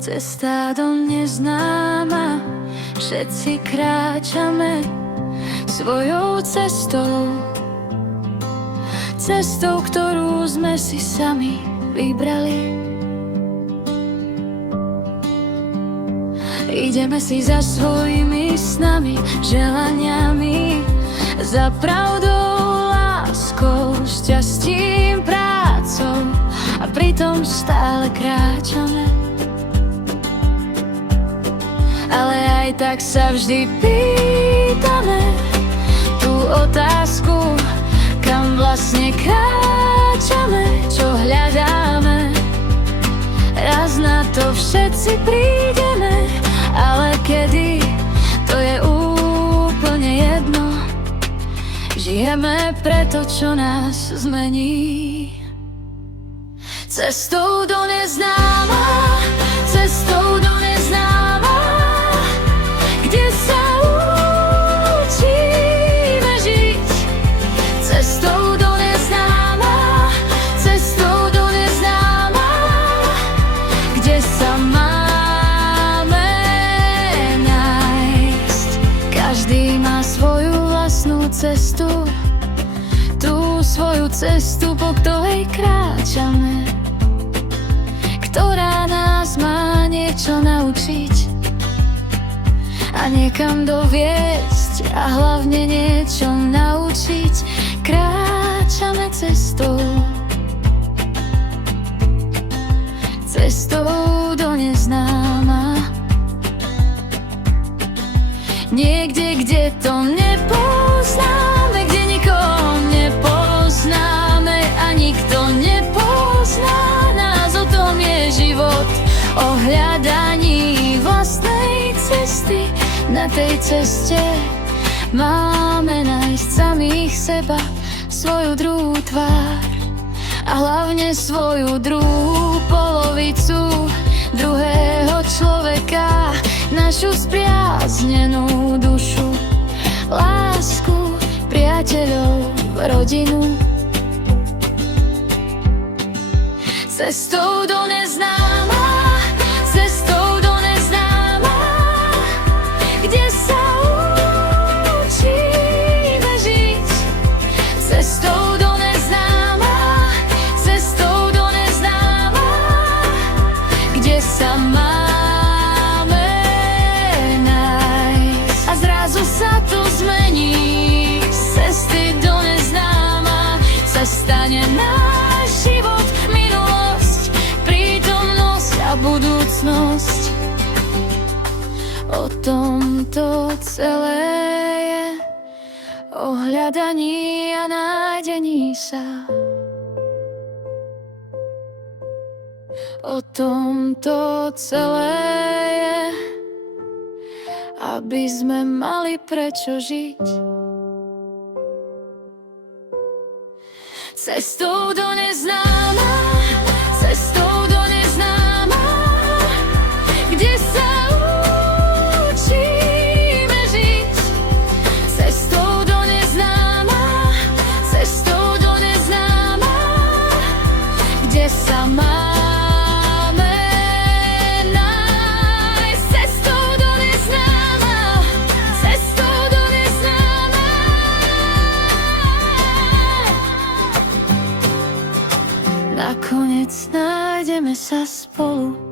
Cesta do neznáma, všetci kráčame svojou cestou. Cestou, ktorú sme si sami vybrali. Ideme si za svojimi snami, želaniami, za pravdou, láskou, šťastím, prácou, a pritom stále kráčame. Ale aj tak sa vždy pýtame tú otázku, kam vlastne kráčame, čo hľadáme. Raz na to všetci prídeme, ale kedy, to je úplne jedno. Žijeme pre to, čo nás zmení. Cestou do neznáma, cestou do neznáma, kde sa učíme žiť. Cestou do neznáma, cestou do neznáma, kde sa máme nájsť. Každý má svoju vlastnú cestu, tú svoju cestu, po ktorej kráčame, ktorá nás má niečo naučiť a niekam doviesť, a hlavne niečo naučiť. Kráčame cestou, cestou do neznáma, niekde, kde to nepoznáme, kde nikoho nepoznáme a nikto nepozná nás. O tom je život, o hľadaní vlastnej cesty. Na tej ceste máme nájsť samých seba, svoju druhú tvár a hlavne svoju druhú polovicu, druhého človeka, našu spriaznenú dušu, lásku, priateľov, rodinu. Cestou do neznáma, cestou do neznáma, kde sa učíme žiť. Cestou do neznáma, cestou do neznáma, kde sa máme nájsť. A zrazu sa to zmení, z cesty do neznáma sa stane náš život, minulosť, prítomnosť a budúcnosť. O tom to celé je, o hľadaní a nájdení sa. O tom to celé je, aby sme mali prečo žiť. Cestou do neznáma, cestou do neznáma, kde sa učíme žiť. Cestou do neznáma, cestou do neznáma, kde sa máme nájsť. Cestou do neznáma, cestou do neznáma. Nakoniec nájdeme sa spolu.